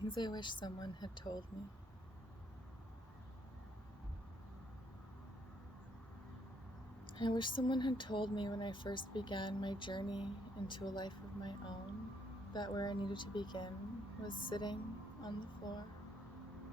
Things I wish someone had told me. I wish someone had told me when I first began my journey into a life of my own that where I needed to begin was sitting on the floor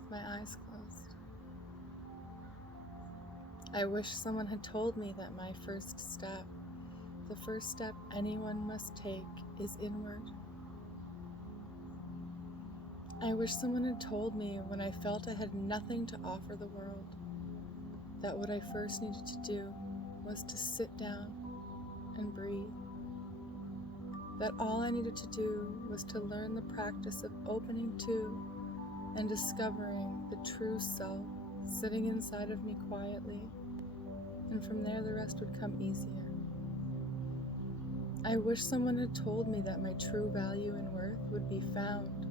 with my eyes closed. I wish someone had told me that my first step, the first step anyone must take, is inward. I wish someone had told me when I felt I had nothing to offer the world that what I first needed to do was to sit down and breathe. That all I needed to do was to learn the practice of opening to and discovering the true self sitting inside of me quietly, and from there the rest would come easier. I wish someone had told me that my true value and worth would be found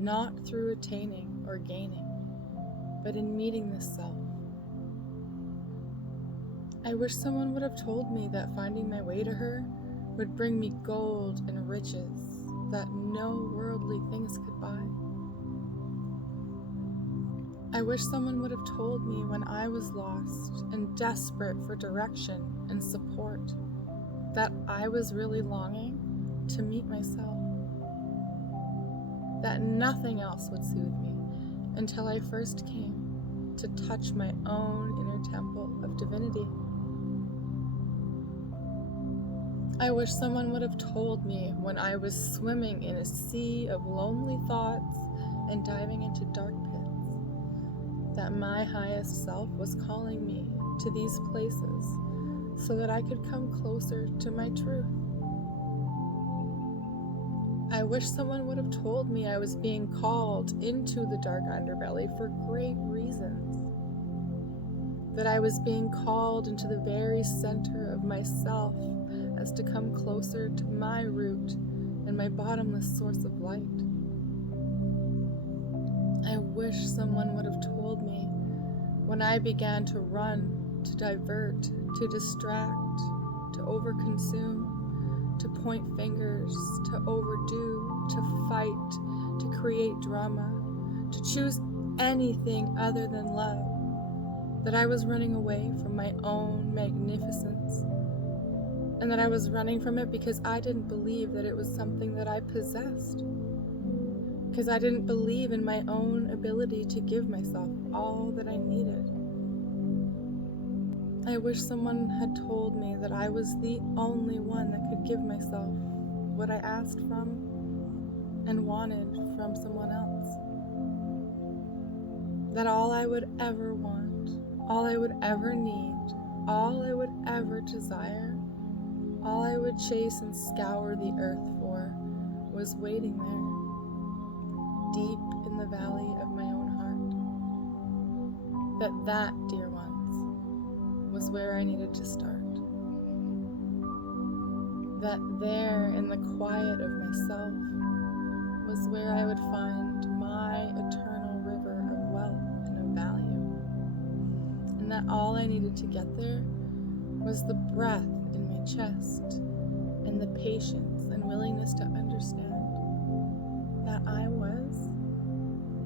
not through attaining or gaining, but in meeting this self. I wish someone would have told me that finding my way to her would bring me gold and riches that no worldly things could buy. I wish someone would have told me when I was lost and desperate for direction and support that I was really longing to meet myself. That nothing else would soothe me until I first came to touch my own inner temple of divinity. I wish someone would have told me when I was swimming in a sea of lonely thoughts and diving into dark pits that my highest self was calling me to these places so that I could come closer to my truth. I wish someone would have told me I was being called into the dark underbelly for great reasons. That I was being called into the very center of myself as to come closer to my root and my bottomless source of light. I wish someone would have told me when I began to run, to divert, to distract, to overconsume, to point fingers, to overdo, to fight, to create drama, to choose anything other than love, that I was running away from my own magnificence, and that I was running from it because I didn't believe that it was something that I possessed, because I didn't believe in my own ability to give myself all that I needed. I wish someone had told me that I was the only one that could give myself what I asked from and wanted from someone else. That all I would ever want, all I would ever need, all I would ever desire, all I would chase and scour the earth for was waiting there, deep in the valley of my own heart. That, dear ones, was where I needed to start. That there in the quiet of myself was where I would find my eternal river of wealth and of value. And that all I needed to get there was the breath in my chest and the patience and willingness to understand that I was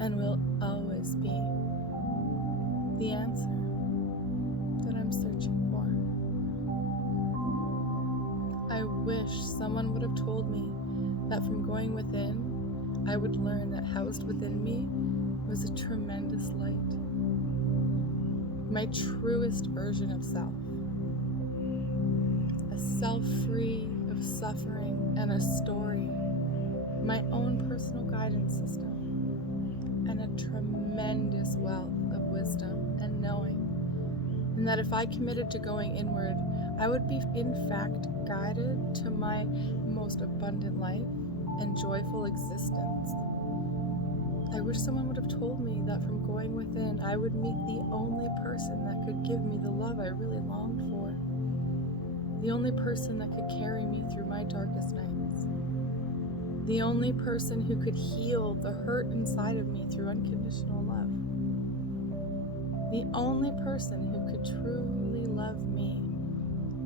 and will always be the answer that I'm searching for. I wish someone would have told me that from going within, I would learn that housed within me was a tremendous light, my truest version of self, a self free of suffering and a story, my own personal guidance system, and a tremendous wealth of wisdom and knowing. And that if I committed to going inward, I would be in fact guided to my most abundant life and joyful existence. I wish someone would have told me that from going within, I would meet the only person that could give me the love I really longed for. The only person that could carry me through my darkest nights. The only person who could heal the hurt inside of me through unconditional love. The only person who could truly love me,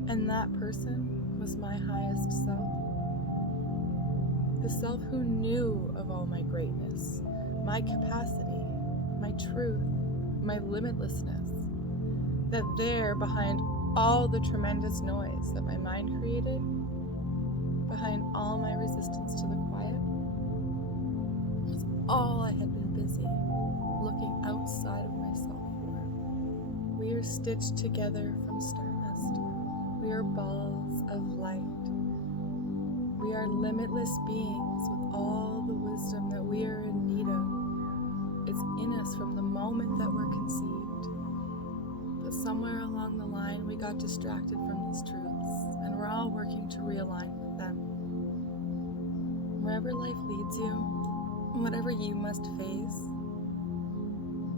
and that person was my highest self. The self who knew of all my greatness, my capacity, my truth, my limitlessness. That there, behind all the tremendous noise that my mind created, behind all my resistance to the quiet, was all I had been busy looking outside of myself for. We are stitched together from stardust. We are balls of light. We are limitless beings with all the wisdom that we are in need of. It's in us from the moment that we're conceived. But somewhere along the line, we got distracted from these truths, and we're all working to realign with them. Wherever life leads you, whatever you must face,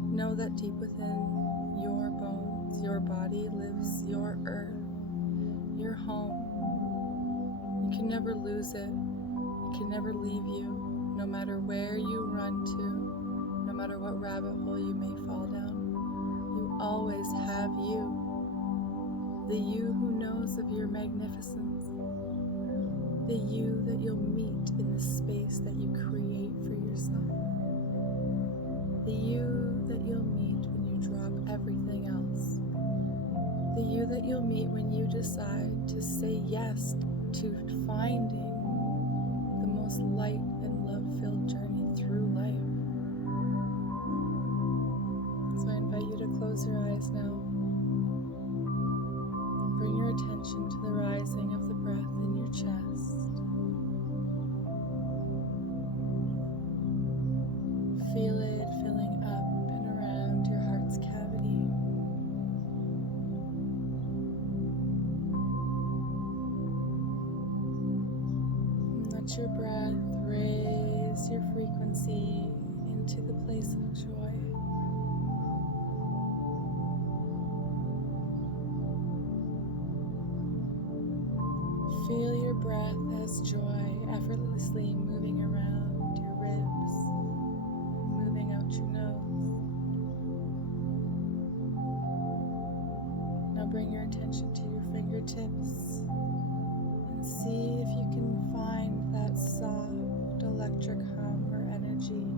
know that deep within your bones, your body lives your earth, your home. You can never lose it. It can never leave you, no matter where you run to, no matter what rabbit hole you may fall down. You always have you, the you who knows of your magnificence, the you that you'll meet in the space that you create for yourself, the you that you'll meet when you drop everything else, the you that you'll meet when you decide to say yes to finding the most light and love-filled journey through life. So I invite you to close your eyes now. Bring your attention to the rising of the breath in your chest. Feel it filling up and around your heart's cavity. And let your breath raise your frequency into the place of joy. Feel your breath as joy effortlessly moving around your ribs, moving out your nose. Now bring your attention to your fingertips and see if you can find that soft electric hum or energy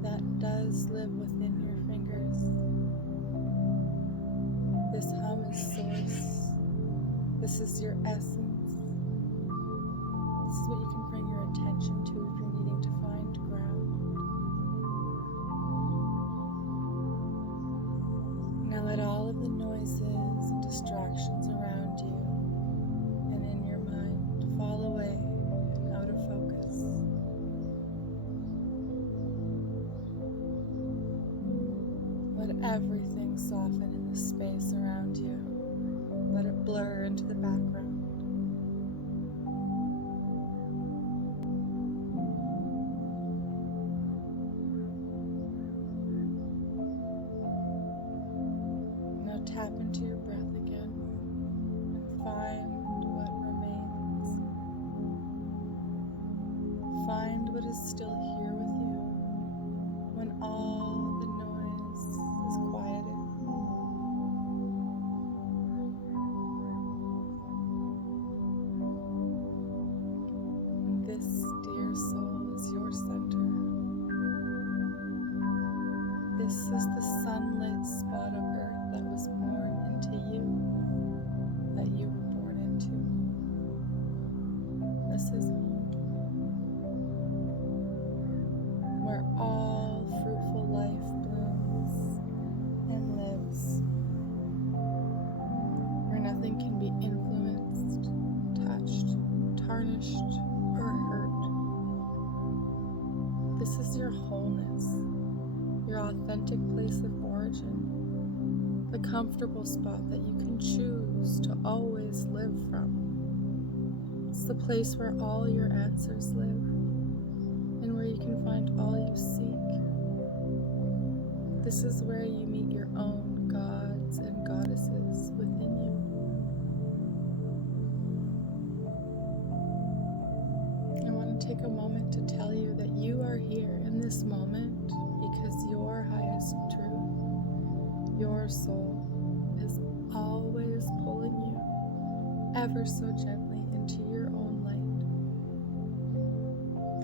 that does live within your fingers. This hum is source. This is your essence. This is what you can bring your attention to if you're needing to find ground. Now let all of the noises and distractions around you and in your mind fall away and out of focus. Let everything soften in the space around you. Let it blur into the background. Now tap into your breath again and find what remains. Find what is still here with you when all the noise is quieted. This, dear soul, is your center. This is the sunlit spot of earth that was born into you, that you were born into. This is home, where all fruitful life blooms and lives, where nothing can be influenced, touched, tarnished, or hurt. This is your wholeness, your authentic place of origin, the comfortable spot that you can choose to always live from. It's the place where all your answers live and where you can find all you seek. This is where you meet your own gods and goddesses within you. I want to take a moment to tell you that you are here in this moment because your highest truth, your soul, is always pulling you ever so gently into your own light.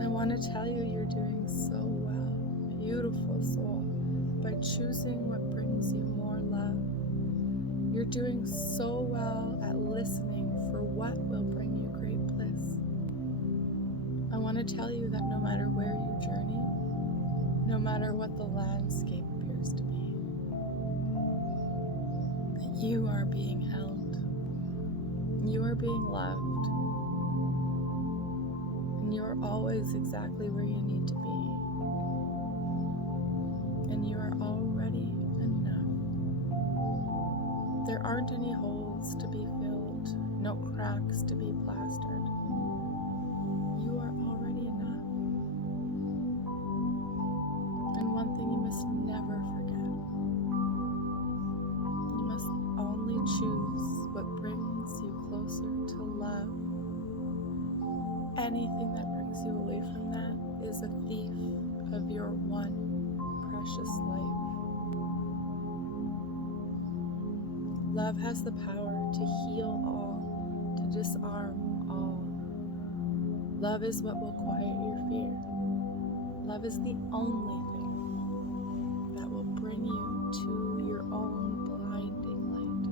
I want to tell you you're doing so well, truthful soul by choosing what brings you more love. You're doing so well at listening for what will bring you great bliss. I want to tell you that no matter where you journey, no matter what the landscape appears to be, that you are being held, you are being loved, and you are always exactly where you need to be, and you are already enough. There aren't any holes to be filled, no cracks to be plastered. You are already enough. And one thing you must never forget, you must only choose what brings you closer to love. Anything that brings you away from that is a thief of your one precious life. Love has the power to heal all, to disarm all. Love is what will quiet your fear. Love is the only thing that will bring you to your own blinding light.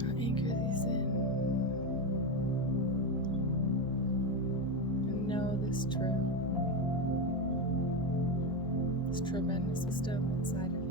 Now anchor these in and know this tremendous wisdom inside of you.